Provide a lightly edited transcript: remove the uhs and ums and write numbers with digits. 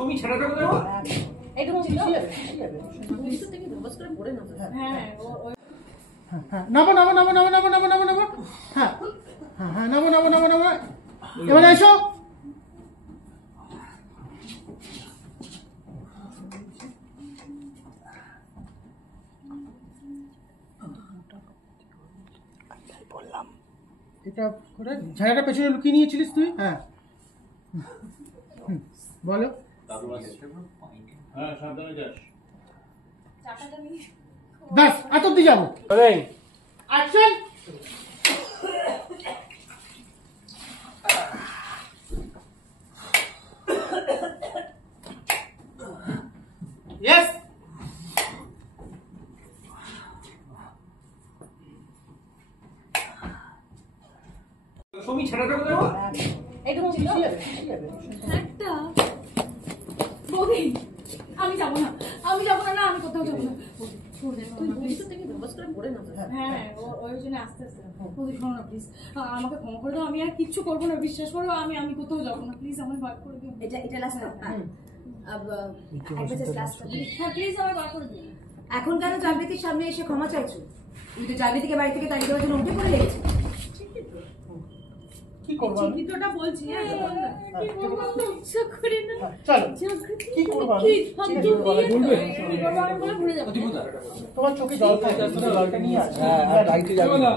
তুমি ছেড়াটা করে দাও। একদম ঠিক আছে। কিছু থেকে বস করে পড়ে না। হ্যাঁ হ্যাঁ নামো নামো নামো নামো নামো নামো নামো নামো হ্যাঁ হ্যাঁ হ্যাঁ নামো নামো নামো নামো এবারে এসো। বললাম এটা করে ঝাড়াটা পেছনে লুকিয়ে নিয়েছিলিস তুই? হ্যাঁ বলো। হ্যাঁ সাবধানে যাস। ব্যাস এত অব্দি যাবো। অ্যাকশন। ইয়েস। তুমি ছেড়াটা করে দাও। একদম ঠিক আছে। একটা বৌদি আমি যাবো না, আমি যাবো না, না আমি কোথাও যাবো না। কিছু থেকে বস করে পড়ে না। হ্যাঁ ওই জন্য আস্তে আস্তে বৌদি শোনো না প্লিজ, আমাকে ক্ষমা করে দাও, আমি আর কিচ্ছু করবো না, বিশ্বাস করো, আমি কোথাও যাবো না, প্লিজ আমায় বার করে দিও। এটা লাস্ট হ্যাঁ প্লিজ আমায় বার করে দিও। এখন কেন জাগৃতির সামনে এসে ক্ষমা চাইছো? তুমি তো জাগৃতিকে বাড়ি থেকে তাড়িয়ে দেওয়ার জন্য উঠে পড়ে লেগেছে। কি করবো আমি? ঠিকই তোটা বলছি। কি করবো ইচ্ছা করে না। চলো কি করবো আমি? ভুলে যাবো। তোমার চোখে জল থাকে, জলটা নিয়ে আসো। হ্যাঁ, আর লাইটে যাবে না।